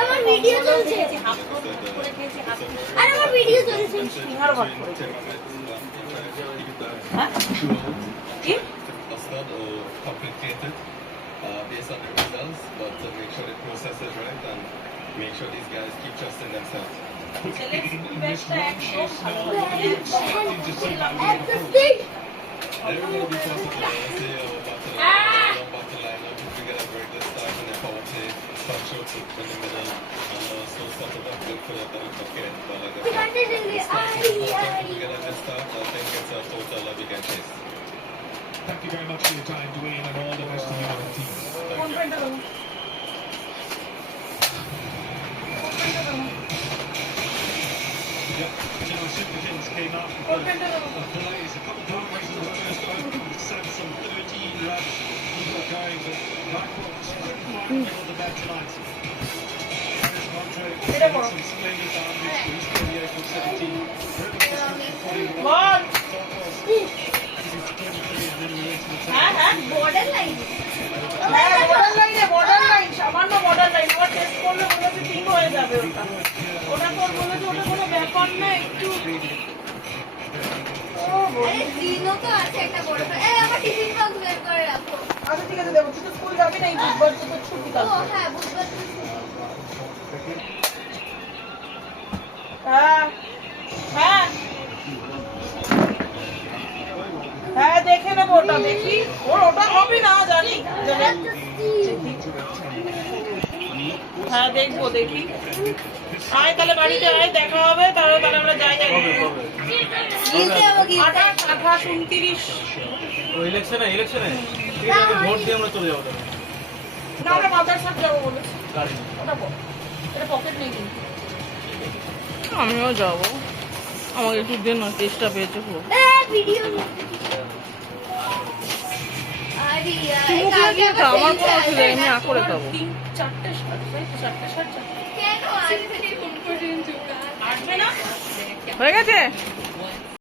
আমার ভিডিও চলছে আর আমার ভিডিও চলছে কি complicated based on the results, but to make sure the process is right and make sure these guys keep trusting themselves. Everybody be positive. Let's say battle lineup. If we get a very good start and the power play structure in the middle, and also set it up good for the bucket. But like I said, if we get a good start, I think it's a total that we can chase. Thank you very much for your time, Dwayne, and all the best to you and the team. Yeah, General Superkins came out with delays. A couple of delays in the first round. Sent some 13 runs. He got going, but Blackrock's couldn't find the bat tonight. There's Montre. Some splendid boundaries. He's 38 for 17. Border line সামান্য border line ওটা test করলে বলেছে ঠিক হয়ে যাবে ওটা তোর বলেছে ওটা কোনো ব্যাপার না একটু আরে দিনও তো আছে একটা বড় আমার টিফিন বক্স বের করে রাখো আচ্ছা ঠিক আছে দেবো তুই তো স্কুল যাবি না এই বুধবার তো তোর ছুটি ও থাকবে হ্যাঁ বুঝবার হ্যাঁ হ্যাঁ হ্যাঁ দেখে নেবো ওটা দেখি ওর ওটা হবে না জানি হ্যাঁ দেখবো দেখি আয় তাহলে বাড়িতে আয় দেখা হবে তাহলে আমরা যাই যাই গিলতে হবে গিলতে 28 29 ইলেকশনে ঠিক আছে ভোট দিয়ে আমরা চলে যাবো না আমরা বাজার সাথে যাবো বলেছি এটা পকেট নেই কিন্তু আমিও যাব আমাকে একটু দে না চেষ্টা পেয়েছো ভিডিও আমার কোনো অসুবিধা নেই, আমি করে খাবো। 4টে শার্ট কেন আসবে আসবে না হয়ে গেছে।